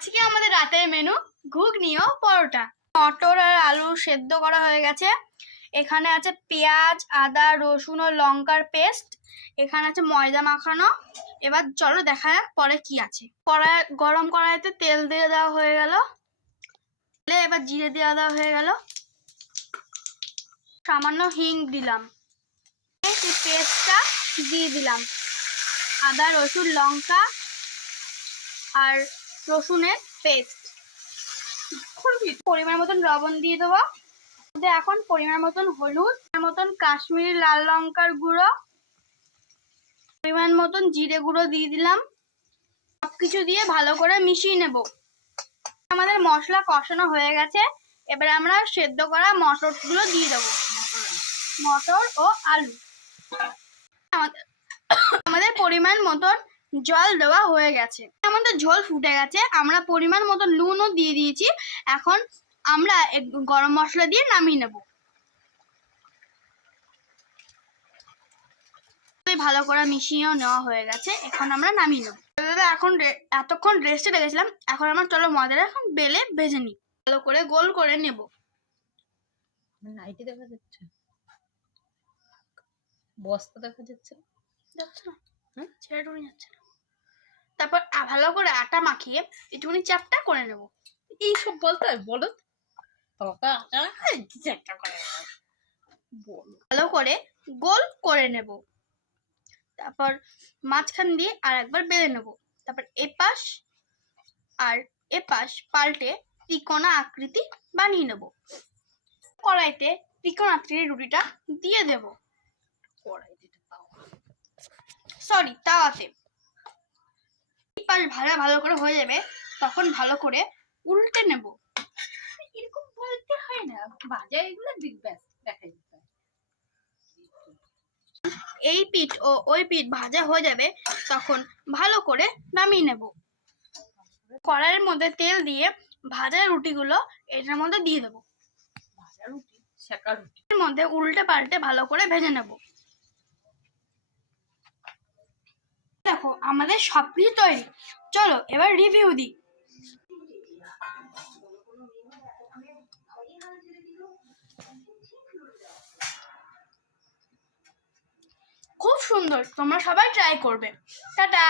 আজকে আমাদের রাতের মেনু ঘুগনি ও পরোটা। মটর আর আলু সেদ্ধ করা হয়ে গেছে। এখানে আছে পেঁয়াজ, আদা, রসুন ও লঙ্কার পেস্ট। এখানে আছে ময়দা মাখানো। এবার চলো দেখা যাক পরে কি আছে। গরম কড়াইতে তেল দিয়ে দেওয়া হয়ে গেল। এবার জিরে দিয়ে দেওয়া হয়ে গেল। সামান্য হিং দিলাম। এই পেস্টটা দিয়ে দিলাম। আদা, রসুন, লঙ্কা আর রসুনের পেস্ট। পরিমাণ মতন লবণ দিয়ে দেবো। এখন পরিমাণ মতন হলুদ, মতন কাশ্মীরি লাল লঙ্কার গুঁড়ো, পরিমাণ মতন জিরে গুঁড়ো দিয়ে দিলাম। সবকিছু দিয়ে ভালো করে মিশিয়ে নেব। আমাদের মশলা কষানো হয়ে গেছে। এবার আমরা সেদ্ধ করা মটরগুলো দিয়ে দেবো। মটর ও আলু। আমাদের পরিমাণ মতন জল দেওয়া হয়ে গেছে। আমাদের ঝোল ফুটে গেছে। আমরা পরিমাণ মতন নুনও দিয়ে দিয়েছি। এখন আমরা গরম মশলা দিয়ে নামিয়ে নেব। ভালো করে মিশিয়েও নেওয়া হয়ে গেছে। এখন আমরা নামিয়ে নেব। এখন এতক্ষণ রেস্টে রেখেছিলাম। এখন আমরা চলো ময়দাটা এখন বেলে ভেজে নিই। ভালো করে গোল করে নেব। নাইটি দেখা যাচ্ছে, বস্তা দেখা যাচ্ছে যাচ্ছে না, ছেড়ে টুড়ে যাচ্ছে না। তারপর ভালো করে আটা মাখিয়ে একটুখানি চ্যাপটা করে নেব। এইসব বলতে হয়? বলো ভালো করে গোল করে নেব। তারপর মাঝখান দিয়ে আর একবার বেলে নেব। তারপর এপাশ আর এপাশ পাল্টে ত্রিকোণা আকৃতি বানিয়ে নেব। কড়াইতে ত্রিকোণ আকৃতির রুটিটা দিয়ে দেব। তাওয়াতে এপাশ ভাজা ভালো করে হয়ে যাবে, তখন ভালো করে উল্টে নেব। এরকম বলতে হয় না, ভাজা এগুলো ব্যাস দেখাই দিতে হয়। এই পিঠ ও ওই পিঠ ভাজা হয়ে যাবে, তখন ভালো করে নামিয়ে নেব। কড়াইয়ের মধ্যে তেল দিয়ে ভাজা রুটিগুলো এটার মধ্যে দিয়ে দেবো। ভাজা রুটি, সেকা রুটি এর মধ্যে উল্টে পাল্টে ভালো করে ভেজে নেব। দেখো আমাদের সবকিছু তৈরি। চলো এবার রিভিউ দিই। খুব সুন্দর, তোমরা সবাই ট্রাই করবে। টাটা।